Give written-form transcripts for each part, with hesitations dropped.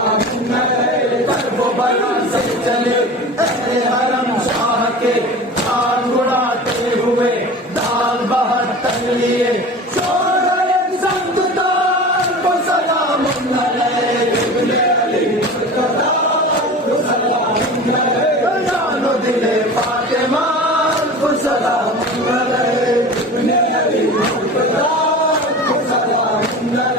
کربلا سے چلے اہل حرم شاہ کے خان اڑاتے ہوئے دال بہت تن لیے شوہر سنگ دار کو سلام علیہ ابن علی مرتضیٰ کو سلام علیہ جانو دل فاطمہ کو سلام علیہ ابن علی مرتضیٰ کو سلام علیہ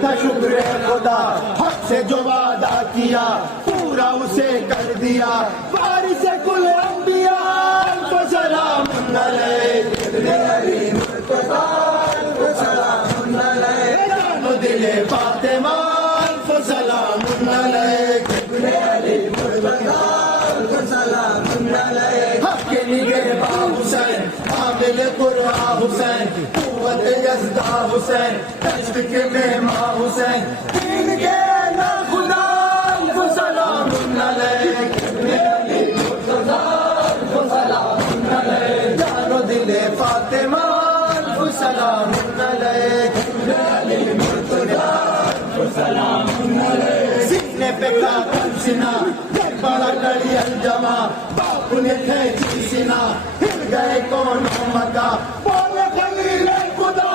تھا شکر خدا حق سے جو وعدہ کیا پورا اسے کر دیا وارث کل انبیاء کو سلام علیہ ابن علی مرتضیٰ کو سلام علیہ جانو دل فاطمہ کو سلام علیہ ابن علی مرتضیٰ کو سلام علیہ حق کے نگہباں حسین حامل قرآن حسین قوت یزدہ حسین کشف کے مہماں حسین دین کے نا خدا کو سلام علیہ ابن علی مرتضیٰ کو سلام علیہ جانو دل فاطمہ کو سلام علیہ ابن علی مرتضیٰ کو سلام علیہ سینے پہ کاغذ سنا بڑا لڑی الجما باپ نے کھینچی سنا ہل گئے کونوں مکہ بولے خلیل خدا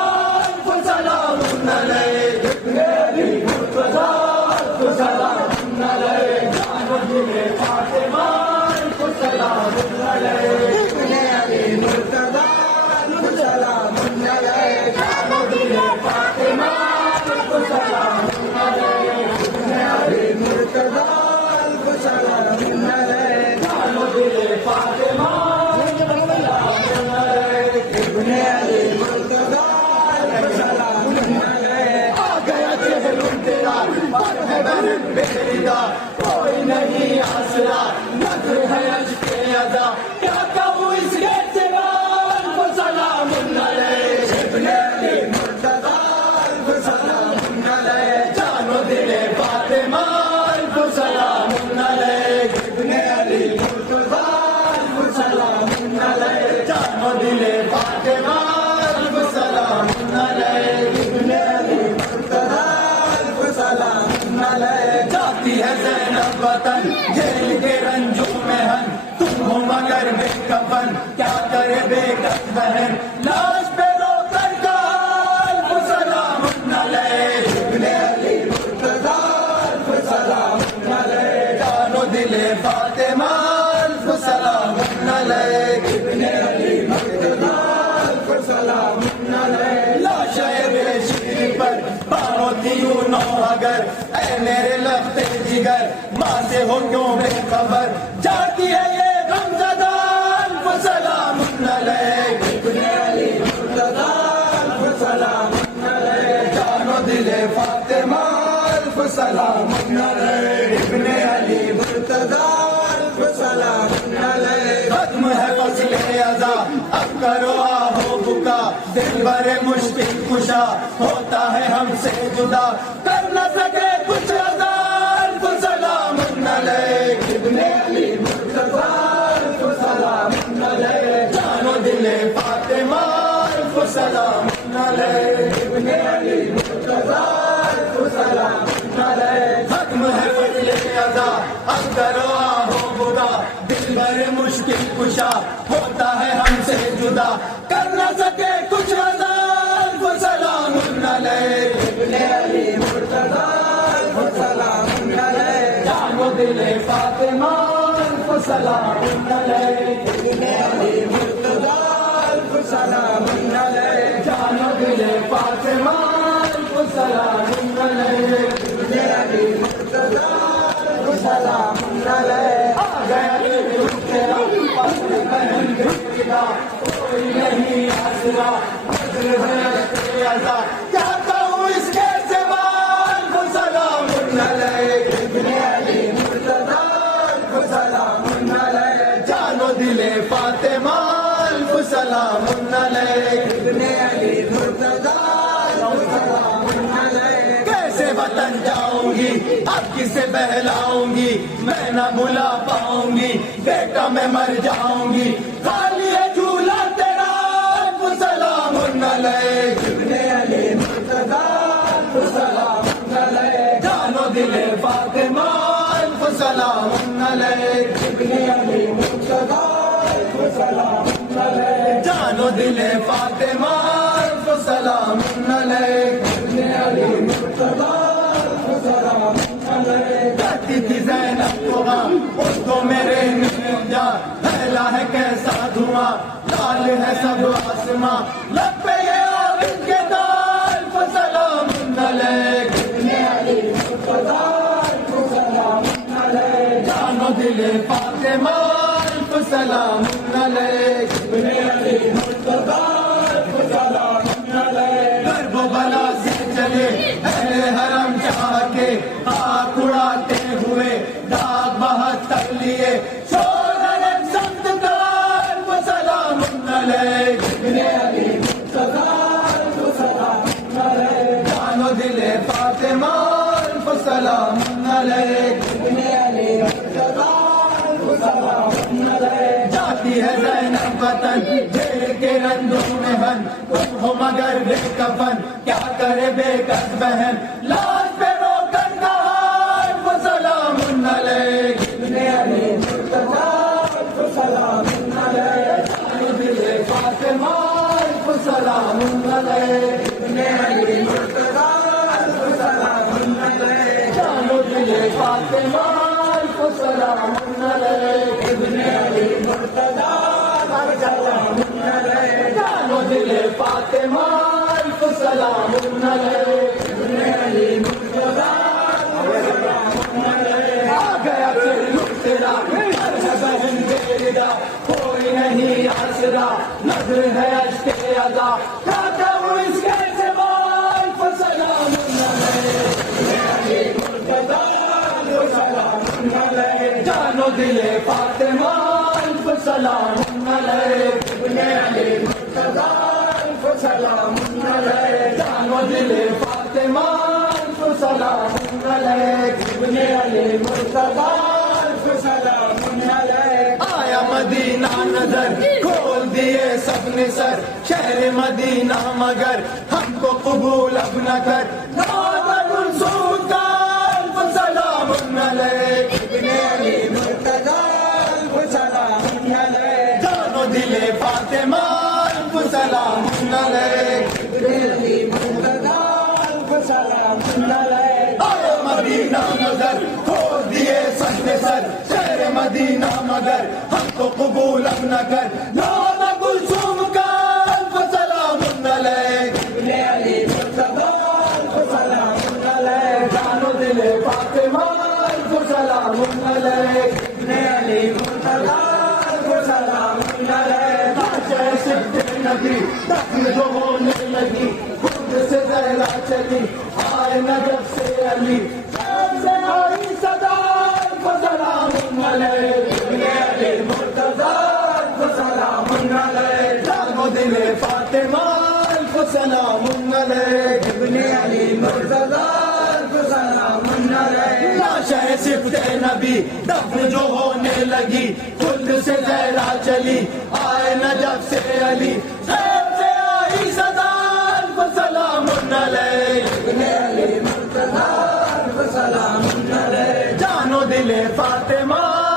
کو سلام علیہ ابن علی مرتضیٰ کو سلام علیہ جانو دل فاطمہ کو سلام علیہ ابن علی مرتضیٰ کو سلام علیہ جانو دل فاطمہ کو سلام علیہ ابن علی مرتضیٰ کو سلام علیہ جانو دل فاطمہ ابن علی مرتضیٰ کو سلام علیہ آ گیا چہل تیرا پر ہے بہن بیدا کوئی نہیں آسرا نظر ہے عشق ادا کیا کہوں اس کے سوال کو سلام علیہ ابن علی مرتضیٰ کو سلام علیہ جانو دل فاطمہ کو سلام علیہ ابن علی مرتضیٰ کو سلام علیہ جانو دل فاطمہ کو سلام علیہ ابن علی مرتضیٰ کو سلام علیہ جاتی ہے زینب وطن جیل کے رنجوں میں ہن تم ہو مگر بے کفن کیا کرے بے کف بہن لاش پہ رو کر کال کو سلام علیہ ابن علی مرتضیٰ کو سلام علیہ جانو دل فاطمہ کو سلام علیہ ابن علی مرتضیٰ کو سلام علیہ لاش بے شیر پر بانو تیوں نو اگر اے میرے لفتے جگر ماں سے ہو کیوں بے خبر جاتی ہے یہ غم زدان کو سلام علیہ ابن علی مرتضیٰ کو سلام علیہ جانو دل فاطمہ کو سلام علیہ ابن علی مرتضیٰ کو سلام علیہ ختم ہے فصل ازا اب کرو آہو بکا دل بڑے مشکل کشا ہوتا ہے ہم سے جدا کر نہ سکے کچھ ازار کو سلام علیہ ابن علی مرتضیٰ کو سلام علیہ جانو دل فاطمہ کو سلام علیہ ابن علی مرتضیٰ کو سلام علیہ ختم ہے فصل ازا اب کرو آہو بکا دل بڑے مشکل کشا ہوتا ہے ہم سے جدا کر نہ سکے کچھ ازار کو سلام ابن علی مرتضی الف سلام علیہ جان و دل فاطمہ الف سلام علیہ ابن علی مرتضی الف سلام علیہ جان و دل فاطمہ الف سلام علیہ ابن علی مرتضی الف سلام علیہ آ گیا تیرا بہن گرا کوئی نہیں آسرا کیا کہوں اس کے سوا الف سلام علیہ ابن علی مرتضی الف سلام علیہ جان و دل فاطمہ الف سلام علیہ ابن علی مرتضی الف سلام علیہ کیسے وطن جاؤں گی اب کسے بہلاؤں گی میں نہ بھلا پاؤں گی بیٹا میں مر جاؤں گی خالی ہے جھولا تیرا الف سلام علیہ ابن علی مرتضی الف سلام علیہ جان و دل فاطمہ الف سلام علیہ ابن علی مرتضی الف سلام علیہ جان و دل فاطمہ الف سلام علیہ ابن علی مرتضی الف سلام علیہ کہتی تھی زینب کو اس کو میرے مل جا پھیلا ہے کیسا دھواں لال ہے سب آسماں لب پہ یہ اور ان کے دال الف سلام علیہ ابن علی مرتضی الف سلام علیہ جان و دل فاطمہ الف سلام علیہ ابن علی مرتضی الف سلام علیہ گرب و بلا سے چلے اہل حرم چاہ کے آنکھ اڑاتے ہوئے داغ بہت تک لیے شور سخت کا الف سلام علیہ ابن علی مرتضی الف سلام علیہ جان و دل فاطمہ الف سلام علیہ ابن علی مرتضی الف سلام علیہ جاتی ہے زینب وطن جیل کے رندوں میں بن تم ہو مگر بے کفن کیا کرے بے کس بہن لاش پہ رو کر کہا الف سلام علیہ ابن علی مرتضی الف سلام علیہ جان و دل فاطمہ الف سلام علیہ ابن علی مرتضی الف سلام علیہ جان و دل فاطمہ الف سلام علیہ ابن علی مرتضی الف سلام علیہ جان و دل فاطمہ الف سلام علیہ ابن علی مرتضی الف سلام علیہ آ گیا تیرا بہن گرا کوئی نہیں آسرا نظر ہے اشک ادا کیا کہوں اس کے سوا الف سلام علیہ ابن علی مرتضی الف سلام علیہ جان و دل فاطمہ الف سلام علیہ ابن علی مرتضی الف سلام علیہ جان و دل فاطمہ الف سلام علیہ ابن علی مرتضی الف سلام علیہ آیا مدینہ نظر کھول دیے سب نے سر شہر مدینہ مگر ہم کو قبول اب نہ کر نوبت الرسول کا الف سلام علیہ ابن علی مرتضی الف سلام علیہ جان و دل فاطمہ الف سلام علیہ ابن علی مرتضی الف سلام علیہ آیا مدینہ نظر کھول دیے سب نے سر شہر مدینہ مگر ہم کو قبول اب نہ کر نوبت الرسول کا الف سلام علیہ ابن علی مرتضی الف سلام علیہ جان و دل فاطمہ الف سلام علیہ ابن علی مرتضی الف سلام علیہ ناشے صدق نبی دفن جو ہونے لگی خود سے زہرا چلی آئے نجف سے علی سب سے آئی صدا الف سلام علیہ ابن علی مرتضی الف سلام علیہ جان و دل فاطمہ الف سلام علیہ ابن علی مرتضی الف سلام علیہ لاشیں صفت نبی دفن جو ہونے لگی خود سے زہرا چلی آئے نجف سے علی سب سے آئی صدا الف سلام علیہ ابن علی مرتضی الف سلام علیہ جان و دل فاطمہ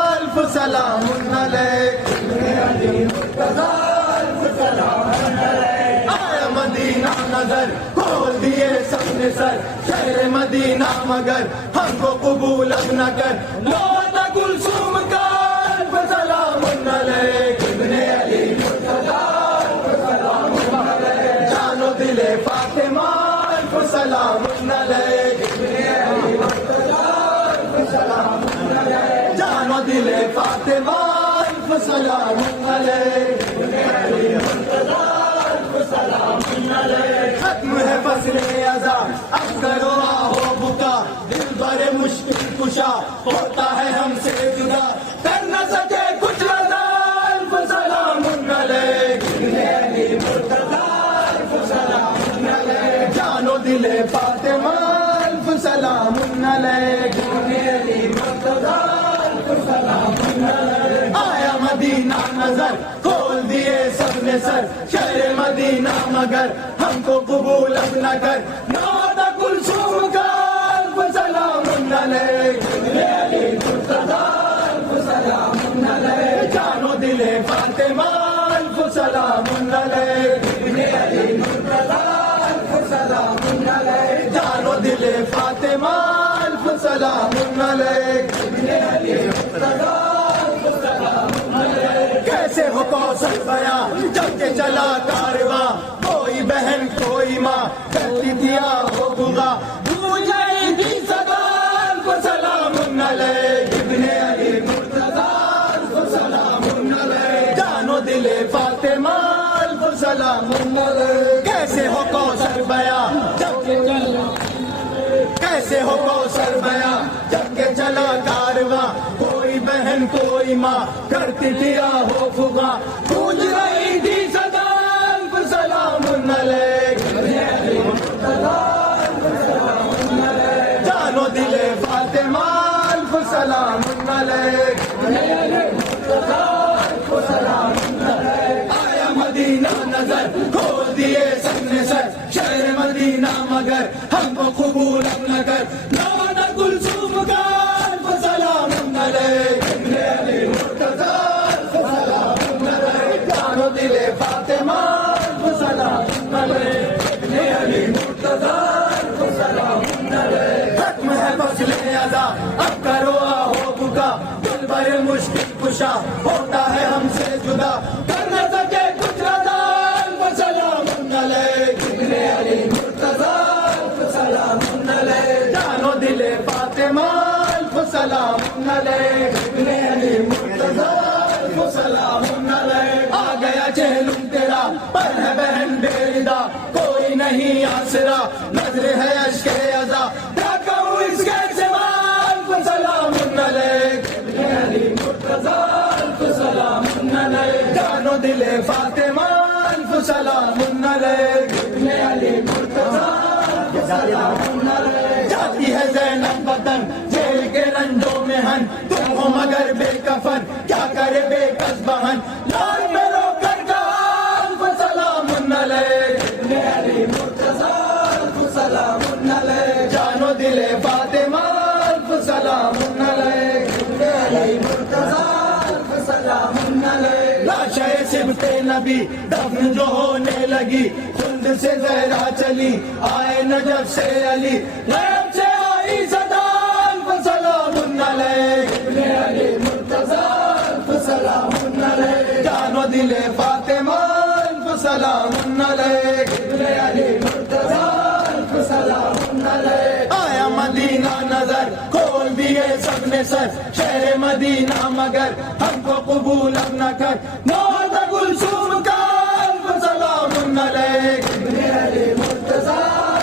الف سلام علیہ ابن علی مرتضی الف سلام علیہ آیا مدینہ نظر کھول دیے سب نے سر شہر مدینہ مگر ہم کو قبول اب نہ کر لوٹ کلثوم کا الف سلام علیک ابن علی مرتضی الف سلام علیک جان و دل فاطمہ الف سلام علیک ابن علی مرتضی الف سلام علیک جان و دل فاطمہ الف سلام علیک ابن علی مرتضی الف سلام علیک ختم ہے فصل ازا اب کرو آہو بکا دل بڑے مشکل کشا ہوتا ہے ہم سے جدا کر نہ سکے کچھ رضا الف سلام علیک ابن علی مرتضی الف سلام علیک جان و دل فاطمہ الف سلام علیک ابن علی مرتضی الف سلام علیک آیا مدینہ نظر کھول دیے سب نے سر شہر مدینہ مگر ہم کو قبول اب نہ کر نوٹ کلثوم کا الف سلام علیک ابن علی مرتضی الف سلام علیک جان و دل فاطمہ الف سلام علیک ابن علی مرتضی الف سلام علیک جان و دل فاطمہ الف سلام علیک ابن علی مرتضی الف سلام علیک کیسے ہو کوثر بیاں جب کہ چلا کارواں کوئی بہن کوئی ماں کرتی دیا ہو بغا بوجھے گی صدا الف سلام علیک ابن علی مرتضی الف سلام علیک جان و دل فاطمہ الف سلام علیک کیسے ہو کوثر بیاں جب کہ کیسے ہو کوثر بیاں جب کہ چلا کارواں کوئی بہن کوئی ماں کرتی دیا ہو فغا گونج رہی تھی صدا الف سلام علیک ابن علی مرتضی الف سلام علیک جان و دل فاطمہ الف سلام علیک ابن علی مرتضی الف سلام علیک آیا مدینہ نظر کھول دیے سب نے سر شہر مدینہ مگر ہم کو قبول اب نہ کر لوٹ کلثوم کا الف سلام علیک ابن علی مرتضی الف سلام علیک جان و دل فاطمہ الف سلام علیک ابن علی مرتضی الف سلام علیک ختم ہے فصل ازا اب کرو آہو بکا دل بڑے مشکل کشا ہوتا ہے ہم سے جدا کر نہ سکے کچھ رضا الف سلام علیک ابن علی مرتضی الف سلام علیک جان و دل فاطمہ الف سلام علیک ابن علی مرتضی الف سلام علیک آ گیا چہلم تیرا پر ہے بہن بے ردا کوئی نہیں آسرا نظر ہے اشک ازا کیا کہوں اس کے سوا الف سلام علیک ابن علی مرتضی الف سلام علیک جان و دل فاطمہ الف سلام علیک ابن علی مرتضی الف سلام علیک جاتی ہے زینب وطن جیل کے رنجوں میں ہن تم ہو مگر بے کفن کیا کرے بے کس بہن لال میں رو کر کہا الف سلام علیک ابن علی مرتضی الف سلام علیک جان و دل فاطمہ الف سلام علیک ابن علی مرتضی الف سلام علیک لاشے صبت نبی دفن جو ہونے لگی خلد سے زہرا چلی آئے نجف سے علی غیب سے آئی صدا الف سلام علیک ابن علی مرتضی الف سلام علیک جان و دل فاطمہ الف سلام علیک ابن علی مرتضی الف سلام علیک آیا مدینہ نظر کھول دیے سب نے سر شہر مدینہ مگر ہم کو قبول اب نہ کر نوٹ کلثوم کا الف سلام علیک ابن علی مرتضی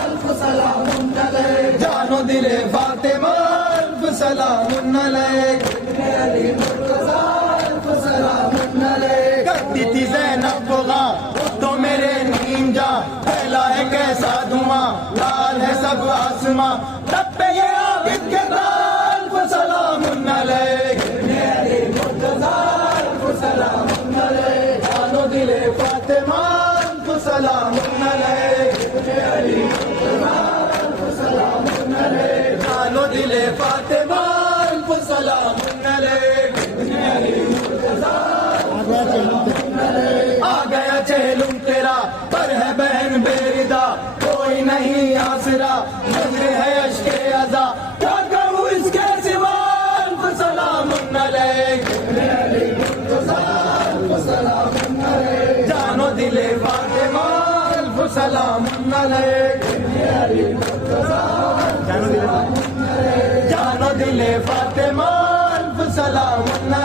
الف سلام علیک جان و دل فاطمہ الف سلام علیک ابن علی مرتضی الف سلام علیک کرتی تھی زینب بغا تو میرے نیم جا پھیلا ہے کیسا دھواں لال ہے سب آسماں تب پہ یہ عابد کے الف سلام علیک ابن علی مرتضی الف سلام علیک جان و دل فاطمہ الف سلام علیک ابن علی مرتضی الف سلام علیک جان و دل فاطمہ الف سلام علیک ابن علی مرتضی آ گیا چہلم تیرا پر ہے بہن بے ردا کوئی نہیں نہیں آسرا نظر ہے اشک ازا کیا کہوں اس کے سوا الف سلام علیک جانو دل فاطمہ الف سلام علیک جانو دل فاطمہ الف سلام علیک